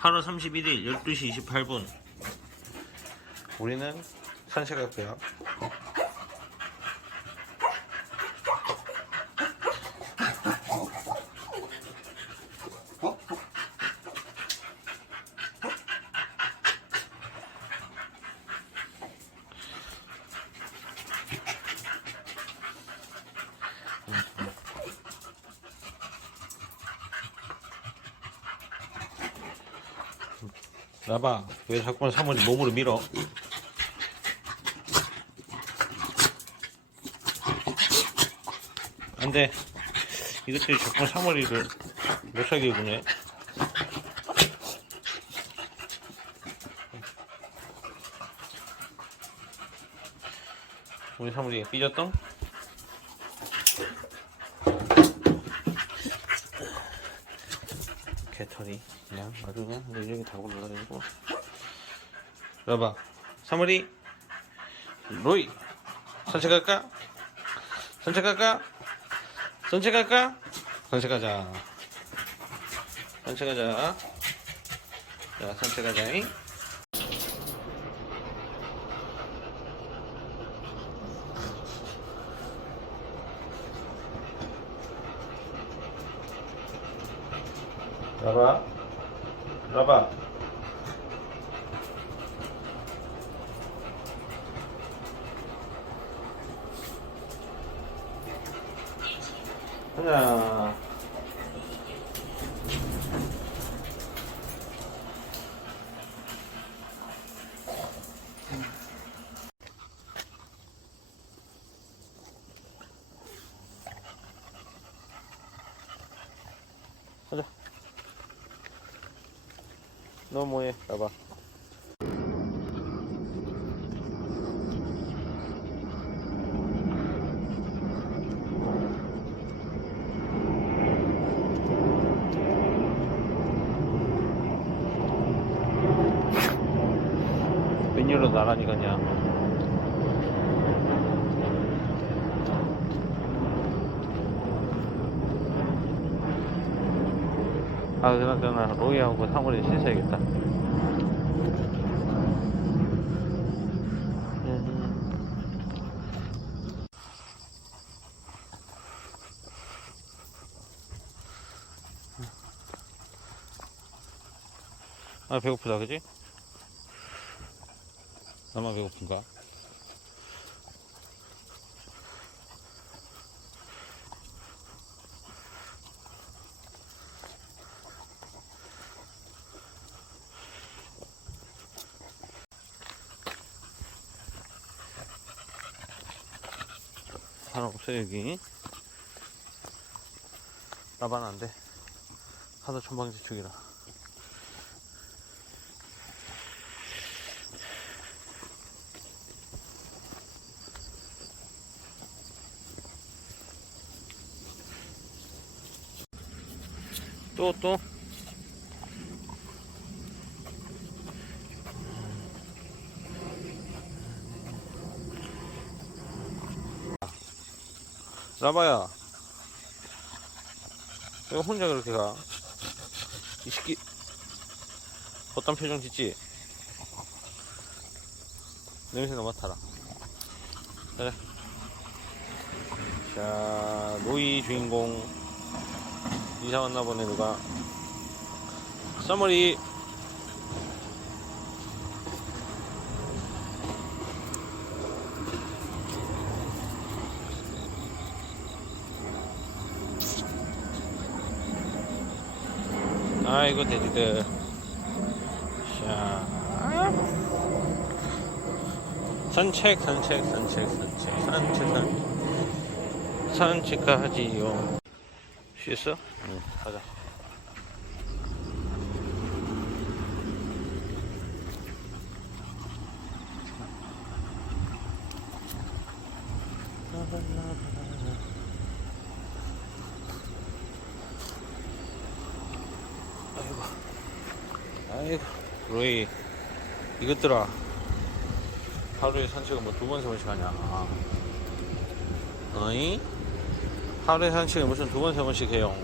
8월 31일 12시 28분 우리는 산책할 거야. 나봐, 왜 자꾸만 사모님 몸으로 밀어? 안돼. 이것들이 자꾸만 사모리를 못 살게 구네. 우리 사모리가 삐졌던? 개털이 그냥 아주 그냥 이렇게 다 굴러다니고. 봐봐, 사모리 로이 산책할까? 산책할까? 산책할까? 산책하자. 산책하자. 자, 산책하자잉. 봐봐, 봐봐. 하나. 가자. 너 뭐해? 봐봐. 웬일로 나란히 가냐? 아, 그나저나 로이하고 사물이 씻어야겠다. 아, 배고프다, 그지? 나만 배고픈가? 사람 없어 여기. 나만 안돼. 하도 천방지축이라. 또 라바야, 왜 혼자 그렇게 가? 이 새끼 어떤 표정 짓지? 냄새나 맡아라. 그래. 자, 로이 주인공 이사 왔나 보네. 누가? 써머리. 아이고 돼지들. 자, 산책 산책하지요. 쉬었어? 응, 가자. 아이고 로이, 이것들아 하루에 산책은 뭐 2번 3번씩 하냐? 어이? 하루에 산책을 무슨 2번 3번씩 해요?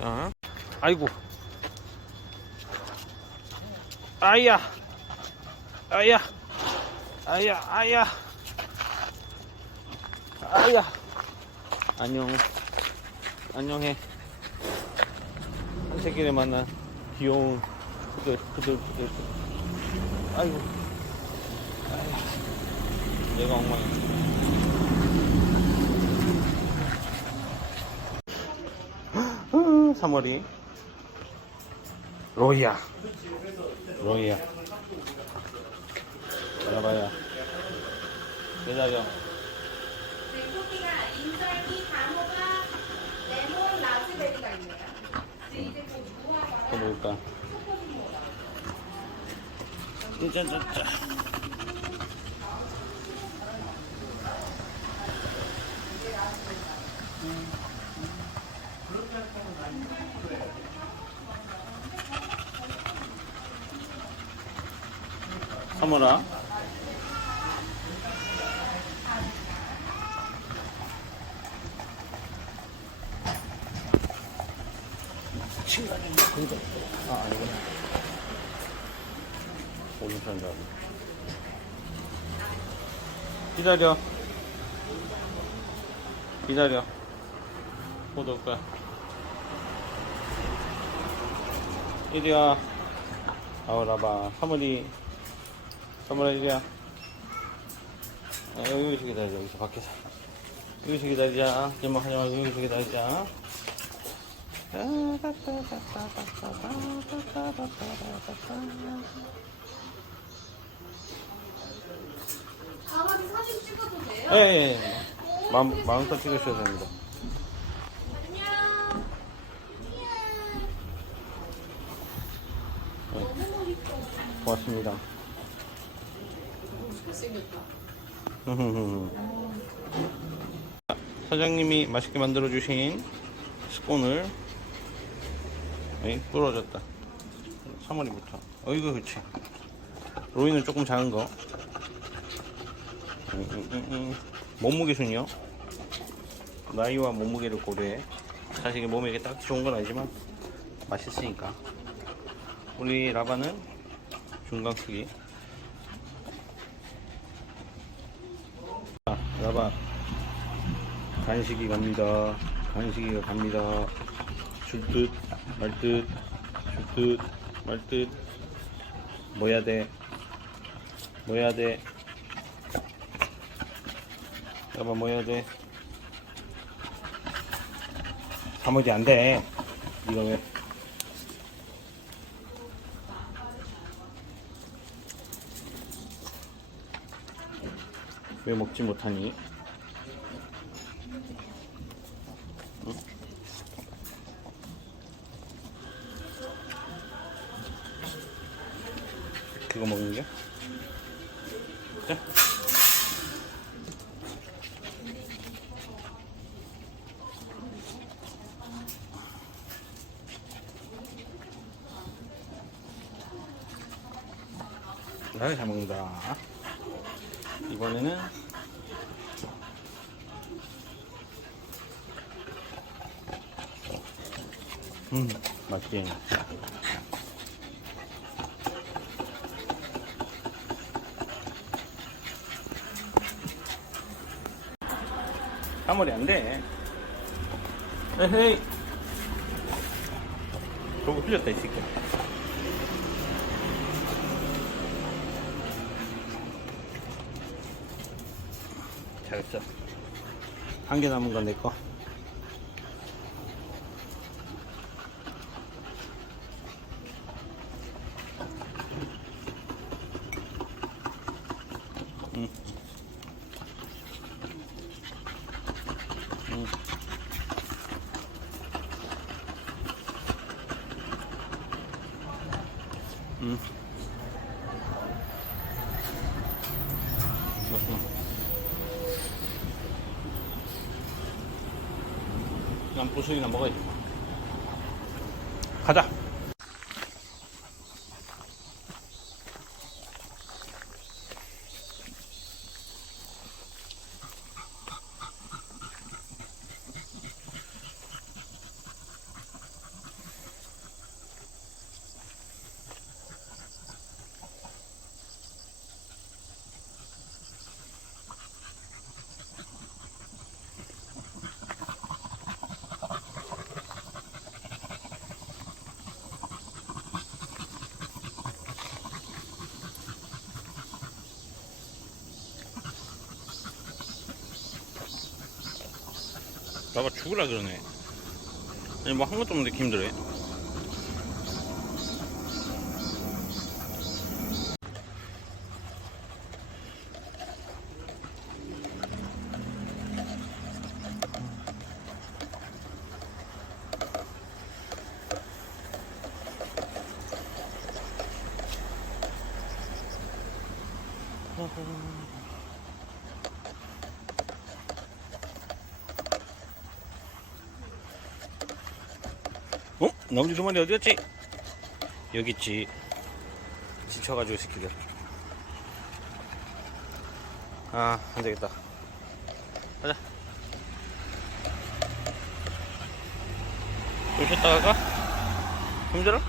자, 아이고. 아야. 아야. 아야. 아야. 아야. 안녕. 안녕해. 산책길에 만난 귀여운 그들. 아이고. 아야. 얘가 엉망이야. 사머리 로이야 알아봐야 기다려. 네, 커피가 인절미, 단호박, 레몬, 라즈베리가 있네요. 이제 곧 무화과, 또 뭘까? 짜자자. 사모라. 아니구나. 오른편 줄 알고. 기다려. 곧 올 거야. 이리와. 아우라봐. 사모라 이리와. 여기서 기다려. 여기서 밖에서. 여기서 기다리자. 연막 하지 말고 여기서 기다리자. 강아지 사진 찍어도 돼요? 예. 마음껏 찍으셔도 됩니다. 안녕. 너무 멋있어. 고맙습니다. 잘생겼다. 사장님이 맛있게 만들어주신 스콘을 부러졌다. 3월이부터. 어이구, 그렇지. 로이는 조금 작은 거. 몸무게 순이요. 나이와 몸무게를 고려해. 사실 몸에 딱 좋은 건 아니지만 맛있으니까. 우리 라바는 중간 크기. 자, 라바 간식이 갑니다. 간식이가 갑니다. 줄듯 말듯 줄듯 말듯. 뭐야 돼 라바 뭐야 돼. 사무지 안 돼. 이거 왜 먹지 못하니? 응? 그거 먹는 게? 자. 잘 먹는다. 이번에는 맛있게. 사물이 안 돼. 에헤이. 저거 흘렸다, 이 새끼. 잘했어. 한 개 남은 건 내 거. 난 부수이나 먹어야지. 가자. 나가 죽으라 그러네. 아니 뭐 한 것도 없는데 힘들어. 어? 나머지 두 마리 어디 갔지? 여기 있지. 지쳐가지고 새끼들. 아, 안 되겠다. 가자. 좀 쉬었다 갈까? 힘들어?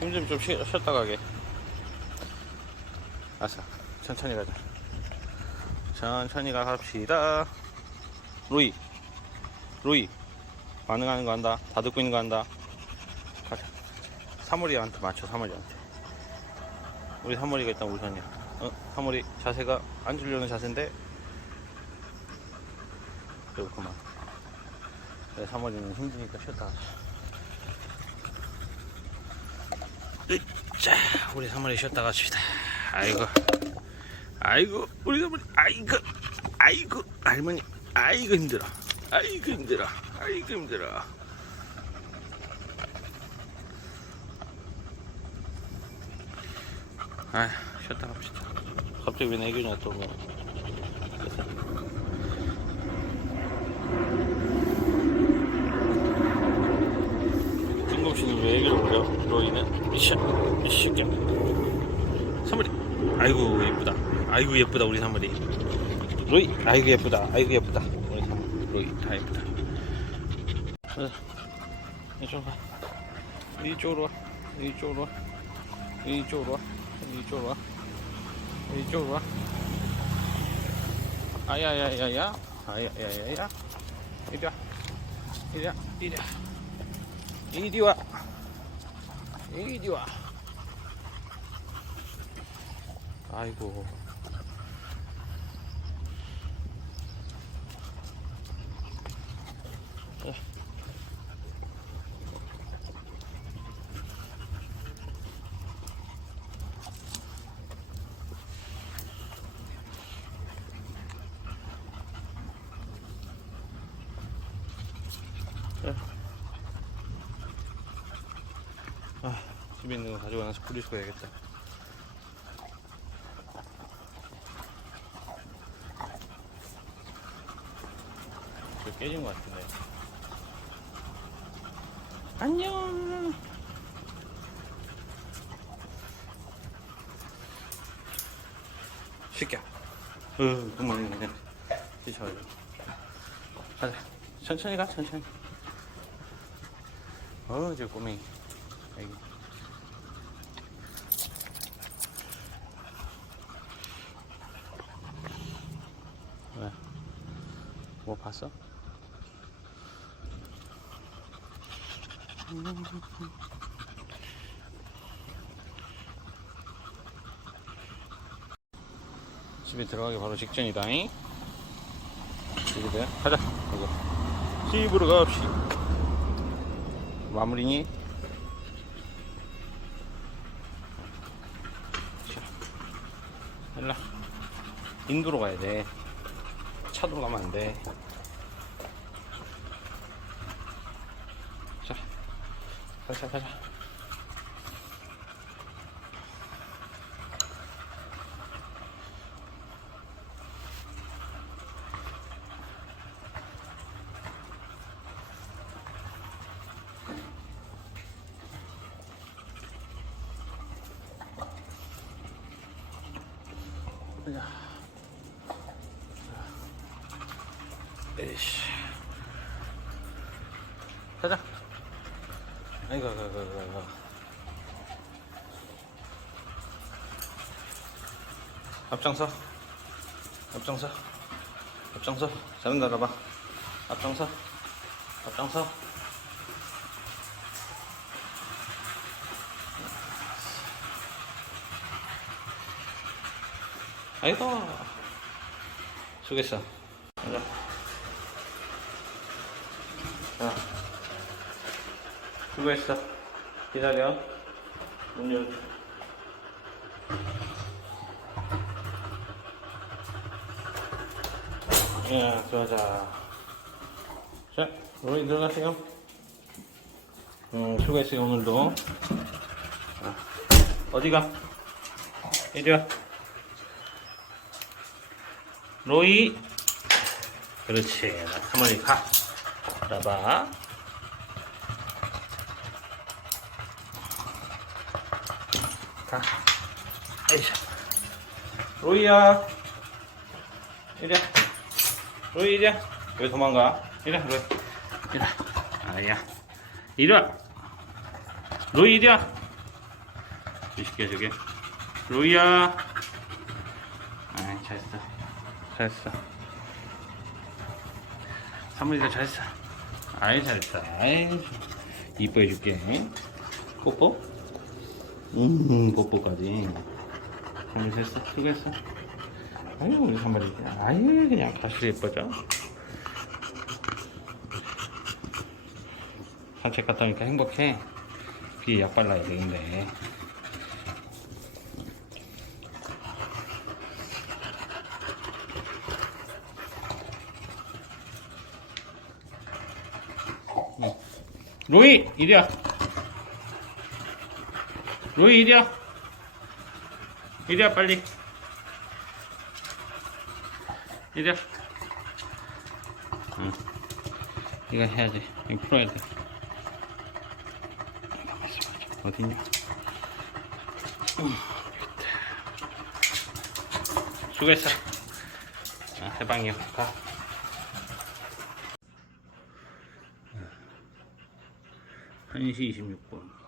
힘들면 좀 쉬었다 가게. 아싸, 천천히 가자. 천천히 갑시다. 로이, 로이. 반응하는 거 한다. 다 듣고 있는 거 한다. 가자. 사머리한테 맞춰, 사머리한테. 우리 사머리가 일단 우선이야. 사머리 자세가 앉으려는 자세인데. 그렇구만. 내 사머리는 힘드니까 쉬었다 가자. 자, 우리 사머리 쉬었다 갑시다. 아이고, 아이고, 우리 사머리, 아이고, 아이고, 할머니, 아이고 힘들어. 아이고 힘들어. 아이고 힘들어. 아, 쉬었다 갑시다. 갑자기 왜 애교냐 또 뭐. 뜬금없이는 왜 애교를 부려? 로이는 미션 미션. 사머리, 아이고 예쁘다. 아이고 예쁘다 우리 사머리. 로이, 아이고 예쁘다. 아이고 예쁘다. 우리 사머리 로이 다 예쁘다. 이쪽으로 와. 이쪽으로 와. 이쪽으로 와. 이쪽으로 와. 이쪽으로 와. 이쪽으로 와. 아야야야야. 아야야야야. 이리 와. 이리 와. 이리 와. 이리 와. 이리 와. 아이고. 아, 집에 있는 거 가져가서 뿌리고 해야겠다. 저 깨진 것 같은데. 안녕. 새끼야. 그만 그냥 뒤쳐가지고. 가자. 천천히 가, 천천히. 저 꼬맹이. 아이고. 왜? 뭐 봤어? 집에 들어가기 바로 직전이다잉. 집에 가자. 이거 집으로 갑시다. 마무리니? 자, 일라. 인도로 가야 돼. 차도로 가면 안 돼. 자, 가자, 가자. 자, 에이씨. 가자. 아이고, 아이고. 앞장서. 앞장서. 앞장서. 잘한다, 가봐. 앞장서. 앞장서. 아이고. 수고했어. 가자. 수고했어. 기다려. 문 열. 야, 들어가자. 자, 로이 들어가세요. 수고했어요, 오늘도. 자, 어디가? 이리 와. 로이. 그렇지. 할머니 가. 잡아. 가. 에이샤. 로이야. 이리 와. 로이 이리 와. 왜 도망가? 이리 와, 로이. 이리 와. 아야. 이리 와. 로이 이리 와. 이 새끼야, 저게. 로이야. 아이, 잘했어. 잘했어. 사무리가 잘했어. 아이, 잘했어. 아이, 이뻐해줄게. 뽀뽀? 뽀뽀까지. 잘했어. 수고했어. 아유, 우리 사무리. 아유, 그냥 다시 예뻐져. 산책 갔다 오니까 행복해. 귀에 약 발라야 되는데. 로이 이리야. 로이 이리야. 이리야 빨리. 이리야. 응. 이거 해야지. 이거 풀어야 돼. 어디냐? 수고했어. 해방이요. 가. 1시 26분.